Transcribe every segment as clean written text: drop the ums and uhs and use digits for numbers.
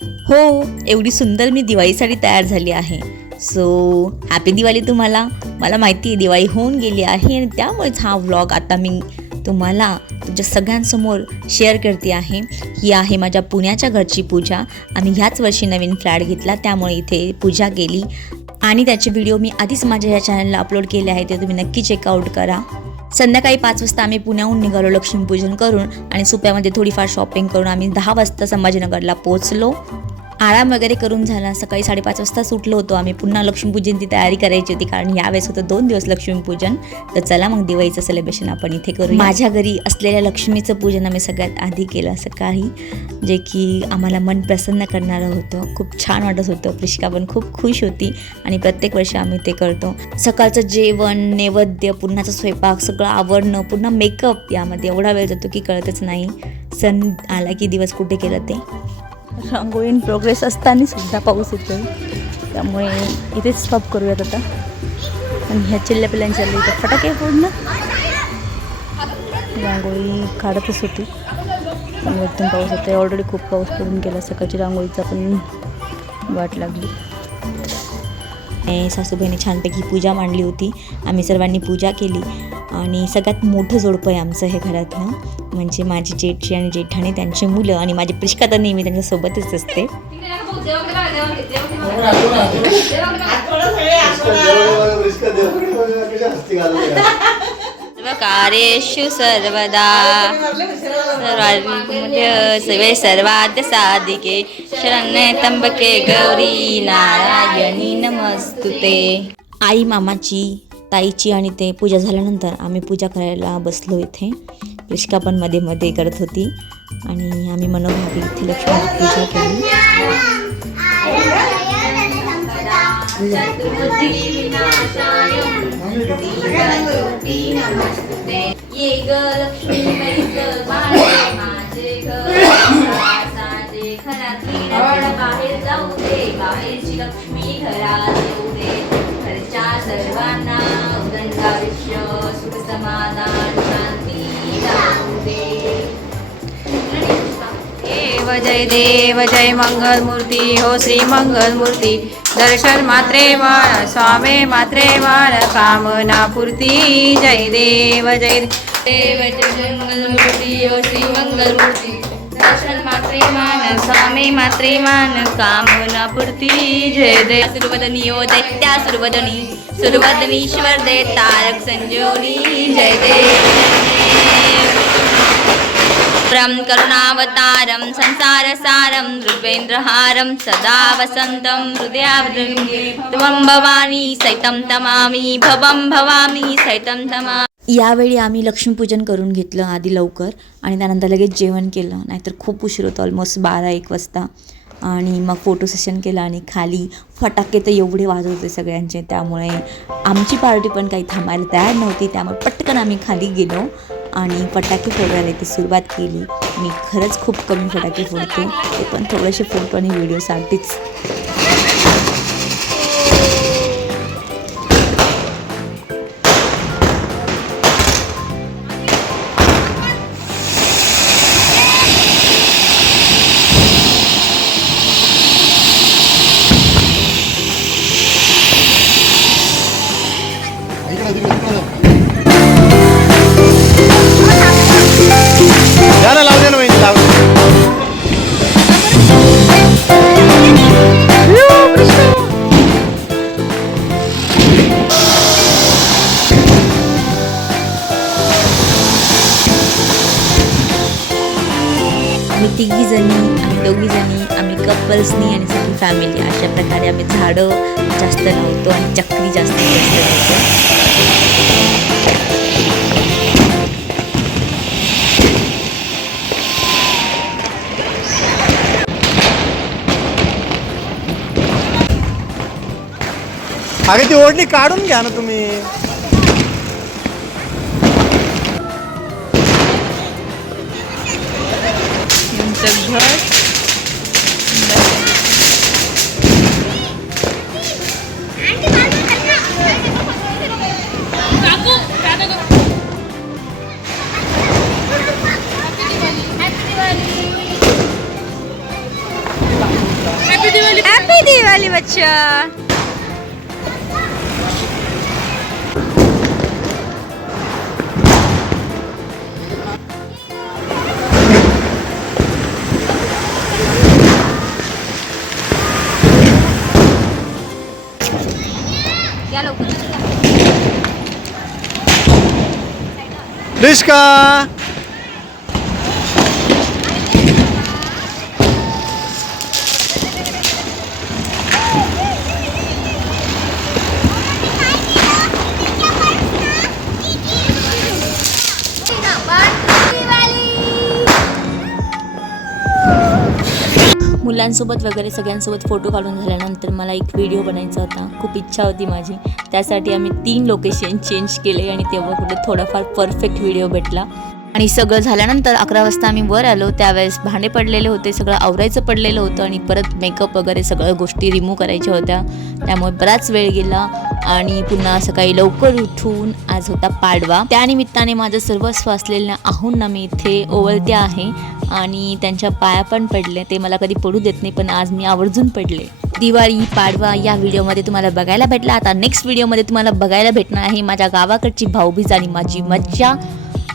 हो, एवढी सुंदर मी दिवाळीसाठी तयार झाली आहे. सो हॅपी दिवाळी तुम्हाला. मला माहिती आहे दिवाळी होऊन गेली आहे आणि त्यामुळेच हा व्लॉग आता मी तुम्हाला तुमच्या सगळ्यांसमोर शेअर करते आहे. ही आहे माझ्या पुण्याच्या घरची पूजा. आम्ही ह्याच वर्षी नवीन फ्लॅट घेतला, त्यामुळे इथे पूजा केली आणि त्याचे व्हिडिओ मी आधीच माझ्या या चॅनलला अपलोड केले आहे, ते तुम्ही नक्की चेकआउट करा. संध्याकाळी 5 वाजता आम्ही पुण्याहून निघालो लक्ष्मीपूजन करून आणि सुप्यामध्ये थोडीफार शॉपिंग करून आम्ही 10 वाजता संभाजीनगरला पोहोचलो. आराम वगैरे करून झाला. सकाळी 5:30 वाजता सुटलो होतो आम्ही. पुन्हा लक्ष्मीपूजनची तयारी करायची होती कारण यावेळेस होतं 2 दिवस लक्ष्मीपूजन. तर चला मग दिवाळीचं सेलिब्रेशन आपण इथे करू. माझ्या घरी असलेल्या लक्ष्मीचं पूजन आम्ही सगळ्यात आधी केलं सकाळी, जे की आम्हाला मन प्रसन्न करणारं होतं. खूप छान वाटत होतं. प्रिष्का पण खूप खुश होती आणि प्रत्येक वर्षी आम्ही ते करतो. सकाळचं जेवण, नैवेद्य, पुन्हाचा स्वयंपाक, सगळं आवरणं, पुन्हा मेकअप, यामध्ये एवढा वेळ जातो की कळतच नाही सण आला की दिवस कुठे केलं ते. रांगोळी इन प्रोग्रेस असताना सुद्धा पाऊस येतो, त्यामुळे इथेच स्टॉप करूयात आता. आणि ह्या चिल्ल्या पिल्ल्यांच्या इथं फटाके फोडणं. रांगोळी काढतच होती आणि वरतून पाऊस येतो. ऑलरेडी खूप पाऊस पडून गेला. सकाळची रांगोळीचा पण वाट लागली. सासूबाईंनी छानपैकी पूजा मांडली होती. आम्ही सर्वांनी पूजा केली आणि सगळ्यात मोठं जोडपं आहे आमचं हे घरातलं, म्हणजे माझी जेठची आणि जेठाणी, त्यांची मुलं आणि माझी प्रिष्का तर नेहमी त्यांच्यासोबतच असते. सर्वकार्येषु सर्वदा सर्वाद्य साधिके शरण्ये त्र्यंबके गौरी नारायणी नमस्तुते. आई, मामाची, ताईची आणि ते पूजा झाल्यानंतर आम्ही पूजा करायला बसलो इथे. प्रिष्का पण मध्ये मध्ये करत होती आणि आम्ही मनोभावी इथे लक्ष्मी पूजा केली. सर्वांना उदंड आयुष्य, सुख समाधान, शांती लाभू दे. देव जय देव जय मंगलमूर्ती हो श्री मंगलमूर्ती. दर्शन मात्रे वाण स्वामी मात्रे वाण कामना पूर्ती. जय देव जय देव जय मंगलमूर्ती हो श्री मंगलमूर्ती. दर्शन मात्रे मान स्वामी मात्रे मान कामना पूर्ती. जय देव सुरवदनी ओ दैत्या सुरवदनी सुरवदनीश्वर दे तारक संजीवनी. जय देव परम करुणावतारम संसारसारम नृपेन्द्रहारम सदा वसंतम हृदयावृंगे त्वं भवानी सैतं तमामि भवं भवामी सैतं तमामि. यावेळी आम्ही लक्ष्मीपूजन करून घेतलं आधी लवकर आणि त्यानंतर लगेच जेवण केलं, नाहीतर खूप उशीर होतो, ऑलमोस्ट 12-1 वाजता. आणि मग फोटो सेशन केलं आणि खाली फटाके तर एवढे वाजत होते सगळ्यांचे, त्यामुळे आमची पार्टी पण काही थांबायला तयार नव्हती. त्यामुळे पटकन आम्ही खाली गेलो आणि फटाके फोडायला इथे सुरुवात केली. मी खरंच खूप कमी फटाके फोडते, ते पण थोडेसे फोटो आणि व्हिडिओसाठीच. आम्ही 3 जणी, आम्ही 2 जणी, आम्ही कपल्सनी आणि सगळी फॅमिली, अशा प्रकारे आम्ही झाडं जास्त लावतो आणि चक्री जास्त लावतो. अरे ती ओढणी काढून घ्या ना तुम्ही. घर हॅपी दिवाळी बच्चा. या लवकर. रिश्का मुलांसोबत वगैरे सगळ्यांसोबत फोटो काढून झाल्यानंतर मला एक व्हिडिओ बनायचा होता. खूप इच्छा होती माझी. त्यासाठी आम्ही 3 लोकेशन चेंज केले आणि तेव्हा कुठे थोडाफार परफेक्ट व्हिडिओ भेटला. आणि सगळं झाल्यानंतर 11 वाजता आम्ही वर आलो. त्यावेळेस भांडे पडलेले होते, सगळं आवरायचं पडलेलं होतं आणि परत मेकअप वगैरे सगळ्या गोष्टी रिमूव्ह करायच्या होत्या. त्यामुळे बराच वेळ गेला आणि पुन्हा सकाळी लवकर उठून आज होता पाडवा. त्यानिमित्ताने माझं सर्वस्व असलेल्या आहुंना मी इथे ओवळते आहे आणि त्यांच्या पाया पण पडले. ते मला कधी पडू देत नाही, पण आज मी आवर्जून पडले. दिवाळी पाडवा या व्हिडिओमध्ये तुम्हाला बघायला भेटला. आता नेक्स्ट व्हिडिओमध्ये तुम्हाला बघायला भेटणार आहे माझ्या गावाकडची भाऊबीज आणि माझी मज्जा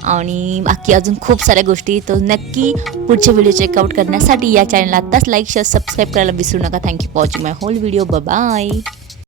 आणि बाकी अजून खूप साऱ्या गोष्टी. तर नक्की पुढचे व्हिडिओ चेकआउट करण्यासाठी या चॅनलला आत्ताच लाईक शेअर सबस्क्राईब करायला विसरू नका. Thank you for watching my whole video. Bye.